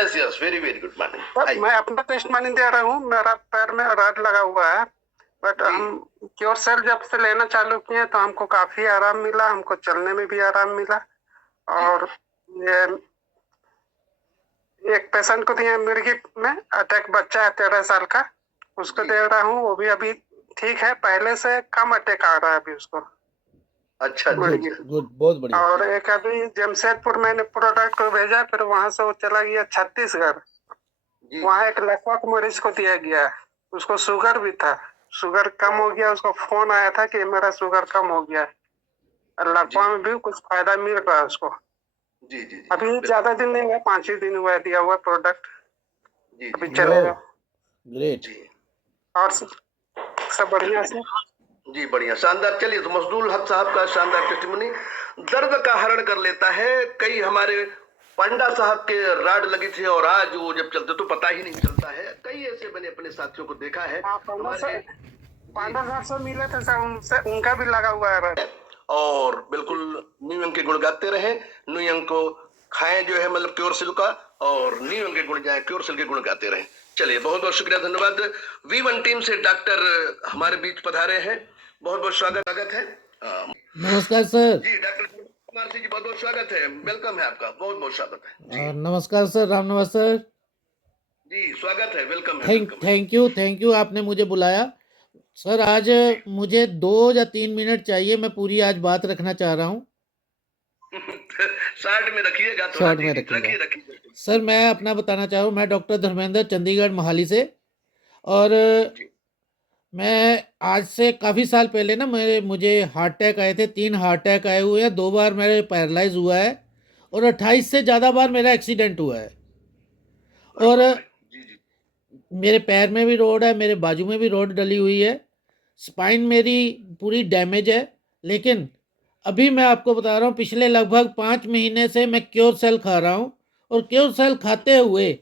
Yes yes, very very good morning. Sir मैं अपना test money दे रहा हूँ, मेरा पैर में रॉड लगा हुआ है, बट जी। हम क्योर सेल जब से लेना चालू किए तो हमको काफी आराम मिला, हमको चलने में भी आराम मिला। और ये एक पेशेंट को दिया मिर्गी में अटैक, बच्चा है 13 साल का, उसको जी। दे रहा हूँ, वो भी अभी ठीक है, पहले से कम अटैक आ रहा है अभी उसको। अच्छा गुड मुर्गी। गुड, बहुत बढ़िया। और एक अभी जमशेदपुर मैंने प्रोडक्ट को भेजा, फिर वहां से वो चला गया छत्तीसगढ़, जी। वहाँ एक लकवा मरीज को दिया गया, उसको शुगर भी था, शुगर कम हो गया, उसको फोन आया था कि मेरा शुगर कम हो गया है, और लकवा में भी कुछ फायदा मिल रहा है उसको। जी जी जी, अभी बिल्कुल। ज्यादा दिन नहीं हुआ, 5 ही दिन हुआ है दिया हुआ प्रोडक्ट, जी अभी जी चलेगा। ग्रेट। जी और सब बढ़िया से। जी, बढ़िया, शानदार। चलिए, तो मजदूर हक साहब का शानदार टेस्टिमनी दर्द का हरण कर लेता है। कई हमारे पंडा साहब के राड लगी थी और आज वो जब चलते तो पता ही नहीं चलता है। कई ऐसे मैंने अपने साथियों को देखा है। पांडा साहब से मिले थे सर, उनसे उनका भी लगा हुआ है। और बिल्कुल न्यू यंग के गुण गाते रहे, न्यू यंग को खाएं जो है मतलब क्योर सिल का, और न्यू यंग के गुण जाए, क्योर सिल के गुण गाते रहे। चलिए, बहुत बहुत शुक्रिया, धन्यवाद। V1 टीम से डॉक्टर हमारे बीच पधारे हैं, बहुत बहुत स्वागत है। नमस्कार सर। जी, डॉक्टर कुमार सिंह जी, बहुत बहुत स्वागत है, वेलकम है आपका, बहुत बहुत स्वागत है जी। नमस्कार सर, राम नमस्ते सर जी, स्वागत है, वेलकम है, वेलकम है। थैंक यू, आपने मुझे बुलाया सर। आज मुझे 2 या 3 मिनट चाहिए, मैं पूरी आज बात रखना चाह रहा हूँ। शॉर्ट में रखिएगा थोड़ा। शॉर्ट में रखिएगा। रखिए। सर मैं अपना बताना चाह रहा हूँ, मैं डॉक्टर धर्मेंद्र, चंडीगढ़ मोहाली से। और मैं आज से काफ़ी साल पहले ना मुझे हार्ट अटैक आए थे, 3 हार्ट अटैक आए हुए हैं, 2 बार मेरे पैरालाइज हुआ है, और 28 से ज़्यादा बार मेरा एक्सीडेंट हुआ है। और मेरे पैर में भी रोड है, मेरे बाजू में भी रोड डली हुई है, स्पाइन मेरी पूरी डैमेज है। लेकिन अभी मैं आपको बता रहा हूँ, पिछले लगभग 5 महीने से मैं क्योर सेल खा रहा हूँ, और क्योर सेल खाते हुए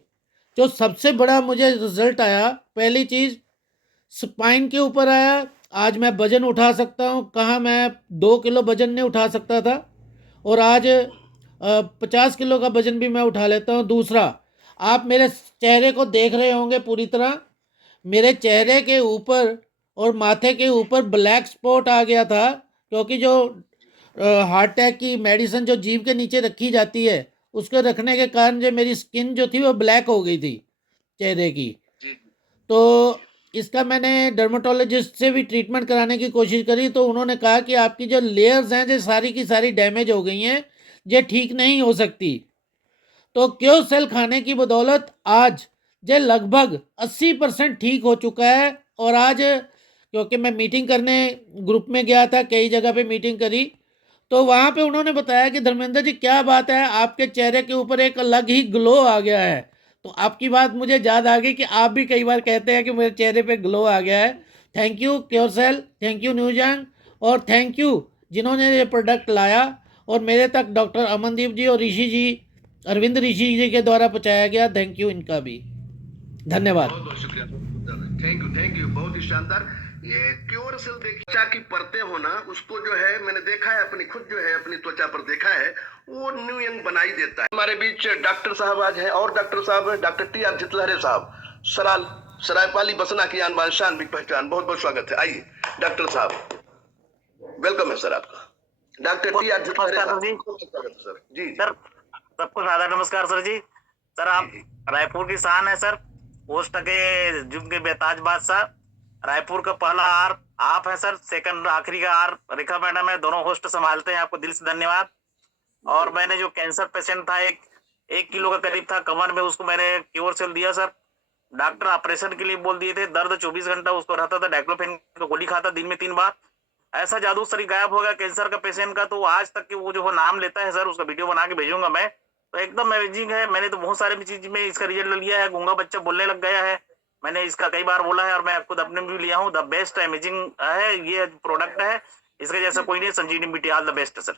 जो सबसे बड़ा मुझे रिजल्ट आया, पहली चीज़ स्पाइन के ऊपर आया। आज मैं वजन उठा सकता हूँ, कहाँ मैं 2 किलो वजन नहीं उठा सकता था, और आज 50 किलो का वजन भी मैं उठा लेता हूँ। दूसरा, आप मेरे चेहरे को देख रहे होंगे पूरी तरह, मेरे चेहरे के ऊपर और माथे के ऊपर ब्लैक स्पॉट आ गया था, क्योंकि जो हार्ट अटैक की मेडिसिन जो जीभ के नीचे रखी जाती है, उसको रखने के कारण जो मेरी स्किन जो थी वो ब्लैक हो गई थी चेहरे की। तो इसका मैंने डर्माटोलॉजिस्ट से भी ट्रीटमेंट कराने की कोशिश करी, तो उन्होंने कहा कि आपकी जो लेयर्स हैं जो सारी की सारी डैमेज हो गई हैं, ये ठीक नहीं हो सकती। तो क्योर सेल खाने की बदौलत आज ये लगभग 80% ठीक हो चुका है। और आज क्योंकि मैं मीटिंग करने ग्रुप में गया था, कई जगह पे मीटिंग करी, तो वहाँ पे उन्होंने बताया कि धर्मेंद्र जी क्या बात है, आपके चेहरे के ऊपर एक अलग ही ग्लो आ गया है। तो आपकी बात मुझे याद आ गई कि आप भी कई बार कहते हैं कि मेरे चेहरे पे ग्लो आ गया है। थैंक यू क्योर सेल, थैंक यू न्यूजैंग, और थैंक यू जिन्होंने ये प्रोडक्ट लाया और मेरे तक डॉक्टर अमनदीप जी और ऋषि जी, अरविंद ऋषि जी के द्वारा पहुँचाया गया। थैंक यू इनका भी, धन्यवाद। बहुत बहुत शुक्रिया, थैंक यू, बहुत ही शानदार। ये क्योर सेल त्वचा की परतें होना, उसको जो है मैंने देखा है, अपनी खुद जो है अपनी त्वचा पर देखा है, वो न्यू यंग बनाई देता है। हमारे बीच डॉक्टर साहब आज हैं, और डॉक्टर साहब हैं डॉक्टर TR जितलहरे साहब, सरायपाली बसना की आन बान शान भी पहचान। बहुत बहुत स्वागत है, आइए डॉक्टर साहब, वेलकम है सर आपका। डॉक्टर TR जितलहरे साहब, सर जी सर, सबको सादर नमस्कार सर जी। सर आप रायपुर की शान है सर, पोस्ट के जुग के बेताज बादशाह, रायपुर का पहला आर आप है सर, सेकंड आखिरी का आर रेखा मैडम है, दोनों होस्ट संभालते हैं, आपको दिल से धन्यवाद। और मैंने जो कैंसर पेशेंट था, एक किलो का करीब था कमर में, उसको मैंने क्योर सेल दिया सर। डॉक्टर ऑपरेशन के लिए बोल दिए थे, दर्द 24 घंटा उसको रहता था, डाइक्लोफेन का गोली खाता दिन में 3 बार। ऐसा जादू सर गायब हो गया कैंसर का पेशेंट का, तो आज तक के वो जो नाम लेता है सर, उसका वीडियो बना के भेजूंगा मैं, तो एकदम अमेजिंग है। मैंने तो बहुत सारे चीज में इसका रिजल्ट लिया है, गूंगा बच्चा बोलने लग गया है, मैंने इसका कई बार बोला है, और मैं खुद अपने भी लिया हूँ। द बेस्ट अमेजिंग है ये प्रोडक्ट है, इसका जैसा कोई नहीं। Sanjeevani BT all the best sir,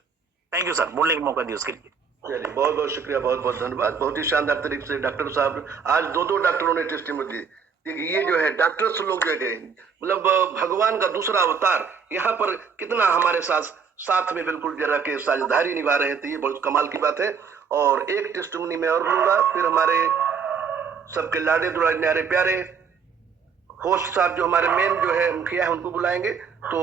thank you sir, बोलने का मौका दिया उसके लिए। चलिए, बहुत बहुत शुक्रिया, बहुत बहुत धन्यवाद, बहुत ही शानदार तरीके से डॉक्टर साहब। आज दो डॉक्टरों ने टेस्टिमनी दी। देखिए, ये जो है डॉक्टर्स लोग जो है मतलब भगवान का दूसरा अवतार यहाँ पर कितना हमारे साथ में बिल्कुल जरा के साझेदारी निभा रहे थे, ये बहुत कमाल की बात है। और एक टेस्टिमनी में और लूंगा, फिर हमारे सबके लाडे दुलारे न्यारे प्यारे होस्ट साहब जो हमारे मेन जो है मुखिया है उनको बुलाएंगे। तो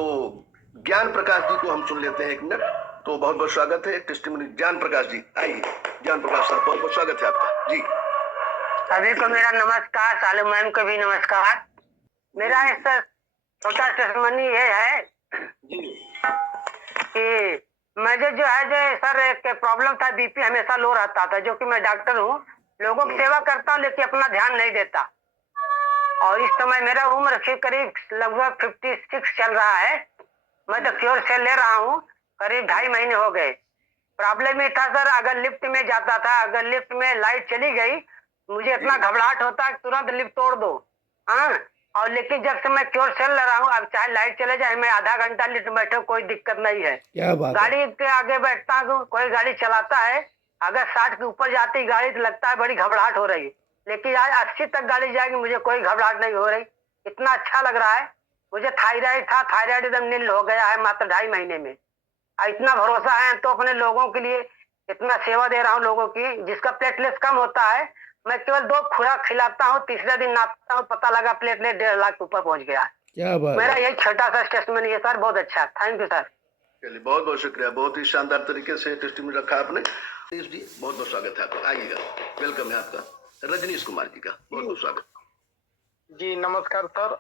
ज्ञान प्रकाश जी को हम सुन लेते हैं 1 मिनट। तो बहुत बहुत स्वागत है टेस्टिमनी ज्ञान प्रकाश जी, आइए। ज्ञान प्रकाश साहब बहुत बहुत स्वागत है आपका जी। सभी को मेरा नमस्कार, सालू मैम को भी नमस्कार। मेरा इस छोटा टेस्टिमनी ये है कि मुझे जो है सर एक प्रॉब्लम था, बीपी हमेशा लो रहता था, जो कि मैं डॉक्टर हूँ, लोगों की सेवा करता हूँ लेकिन अपना ध्यान नहीं देता। और इस समय मेरा उम्र करीब लगभग 56 चल रहा है। मैं तो क्योर सेल ले रहा हूँ, करीब 2.5 महीने हो गए। प्रॉब्लम ये था सर, अगर लिफ्ट में जाता था, अगर लिफ्ट में लाइट चली गई, मुझे इतना घबराहट होता है तुरंत लिफ्ट तोड़ दो। हाँ, और लेकिन जब से मैं क्योर सेल ले रहा हूँ, अब चाहे लाइट चले जाए, मैं आधा घंटा लिफ्ट में बैठे, कोई दिक्कत नहीं है। क्या बात है। गाड़ी के आगे बैठता हूँ, कोई गाड़ी चलाता है, अगर 60 के ऊपर जाती गाड़ी तो लगता है बड़ी घबराहट हो रही है, लेकिन आज 80 तक गाड़ी जाएगी, मुझे कोई घबराहट नहीं हो रही। इतना अच्छा लग रहा है। मुझे थायराइड था, थायराइड एकदम नील हो गया है मात्र 2.5 महीने में। इतना भरोसा है तो अपने लोगों के लिए इतना सेवा दे रहा हूँ लोगों की। जिसका प्लेटलेट कम होता है, मैं केवल 2 खुराक खिलाता हूँ, तीसरे दिन नापता हूँ, पता लगा प्लेटलेट 1.5 लाख के ऊपर पहुंच गया। क्या बात मेरा है। यही छोटा सा टेस्टिमनी है सर, बहुत अच्छा, थैंक यू सर। चलिए बहुत बहुत शुक्रिया, बहुत ही शानदार तरीके से टेस्टिमनी रखा आपने। जी बहुत बहुत स्वागत है आपका, आइएगा, वेलकम है आपका। रजनीश कुमार जी का बहुत बहुत स्वागत जी। नमस्कार सर,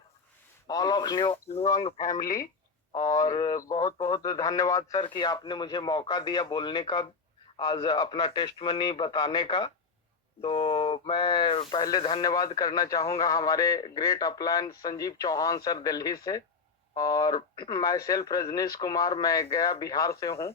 ऑल ऑफ न्यूयंग फैमिली, और बहुत बहुत धन्यवाद सर कि आपने मुझे मौका दिया बोलने का, आज अपना टेस्टमनी बताने का। तो मैं पहले धन्यवाद करना चाहूँगा हमारे ग्रेट अपलायन संजीव चौहान सर दिल्ली से, और मैं सेल्फ रजनीश कुमार, मैं गया बिहार से हूँ।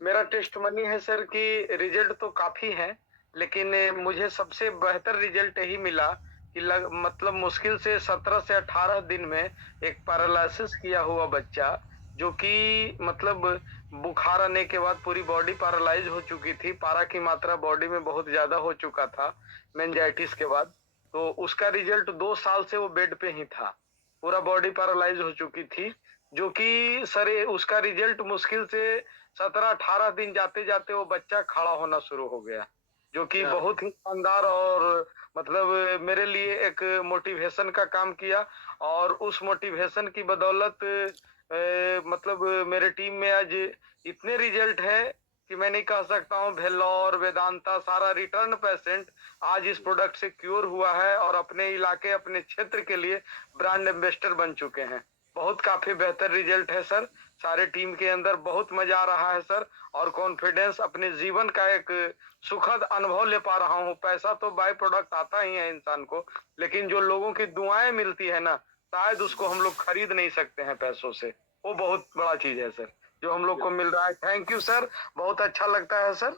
मेरा टेस्टमनी है सर कि रिजल्ट तो काफ़ी है, लेकिन मुझे सबसे बेहतर रिजल्ट यही मिला कि मतलब मुश्किल से 17 से 18 दिन में एक पैरालिसिस किया हुआ बच्चा, जो कि मतलब बुखार आने के बाद पूरी बॉडी पैरालाइज हो चुकी थी, पारा की मात्रा बॉडी में बहुत ज्यादा हो चुका था मेनिंजाइटिस के बाद। तो उसका रिजल्ट 2 साल से वो बेड पे ही था, पूरा बॉडी पैरालाइज हो चुकी थी, जो कि सर उसका रिजल्ट मुश्किल से 17-18 दिन जाते जाते वो बच्चा खड़ा होना शुरू हो गया, जो कि बहुत ही शानदार और मतलब मेरे लिए एक मोटिवेशन का काम किया। और उस मोटिवेशन की बदौलत मतलब मेरे टीम में आज इतने रिजल्ट है कि मैं नहीं कह सकता हूँ। भेल्लौर, वेदांता, सारा रिटर्न पेशेंट आज इस प्रोडक्ट से क्योर हुआ है और अपने इलाके, अपने क्षेत्र के लिए ब्रांड एम्बेसडर बन चुके हैं। बहुत काफी बेहतर रिजल्ट है सर, सारे टीम के अंदर बहुत मजा आ रहा है सर, और कॉन्फिडेंस, अपने जीवन का एक सुखद अनुभव ले पा रहा हूँ। पैसा तो बाय प्रोडक्ट आता ही है इंसान को, लेकिन जो लोगों की दुआएं मिलती है ना, शायद उसको हम लोग खरीद नहीं सकते हैं पैसों से। वो बहुत बड़ा चीज है सर जो हम लोग को मिल रहा है। थैंक यू सर, बहुत अच्छा लगता है सर,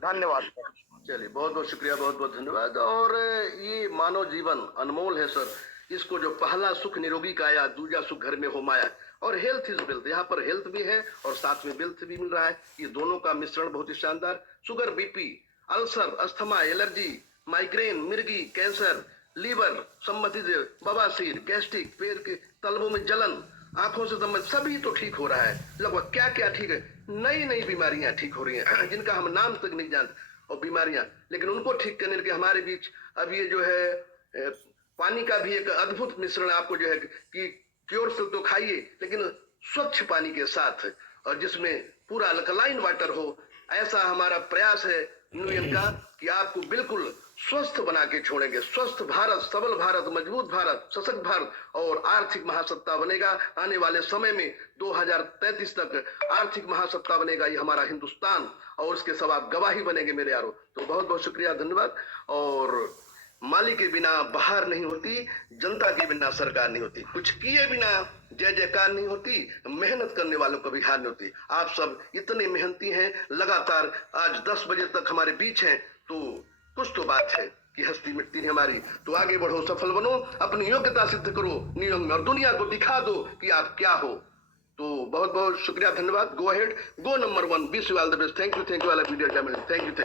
धन्यवाद सर। चलिए बहुत बहुत शुक्रिया, बहुत बहुत धन्यवाद। और ये मानव जीवन अनमोल है सर, इसको जो पहला सुख निरोगी का आया, दूजा सुख घर में हो माया, और हेल्थ इज वेल्थ, यहाँ पर हेल्थ भी है और साथ में वेल्थ भी मिल रहा है। ये दोनों का मिश्रण बहुत ही शानदार। Sugar, BP, ulcer, asthma, allergy, migraine, मिर्गी, कैंसर, लीवर संबंधित बवासीर, गैस्ट्रिक, पैर के तलवों में जलन, आंखों से संबंधित सभी तो ठीक हो रहा है। लगभग क्या क्या ठीक है, नई नई बीमारियां ठीक हो रही हैं जिनका हम नाम तक नहीं जानते, और बीमारियां, लेकिन उनको ठीक करने के हमारे बीच अब ये जो है पानी का भी एक अद्भुत मिश्रण आपको जो है कि क्योर से तो खाइए, लेकिन स्वच्छ पानी के साथ, और जिसमें पूरा अल्कलाइन वाटर हो, ऐसा हमारा प्रयास है न्यूयंग का कि आपको बिल्कुल स्वस्थ बना के छोड़ेंगे। स्वस्थ भारत, सबल भारत, मजबूत भारत, सशक्त भारत और आर्थिक महासत्ता बनेगा। आने वाले समय में 2033 तक आर्थिक महासत्ता बनेगा ये हमारा हिंदुस्तान, और उसके सब आप गवाही बनेंगे मेरे यारों। तो बहुत बहुत शुक्रिया, धन्यवाद। और माली के बिना बहार नहीं होती, जनता के बिना सरकार नहीं होती, कुछ किए बिना जय जयकार नहीं होती, मेहनत करने वालों को भी हार नहीं होती। आप सब इतने मेहनती हैं, लगातार आज 10 बजे तक हमारे बीच हैं, तो कुछ तो बात है कि हस्ती मिटती है हमारी। तो आगे बढ़ो, सफल बनो, अपनी योग्यता सिद्ध करो न्यूयॉर्क में, और दुनिया को दिखा दो कि आप क्या हो। तो बहुत बहुत शुक्रिया, धन्यवाद। Go ahead, go number 1, wish you all the best. Thank you all media, thank you.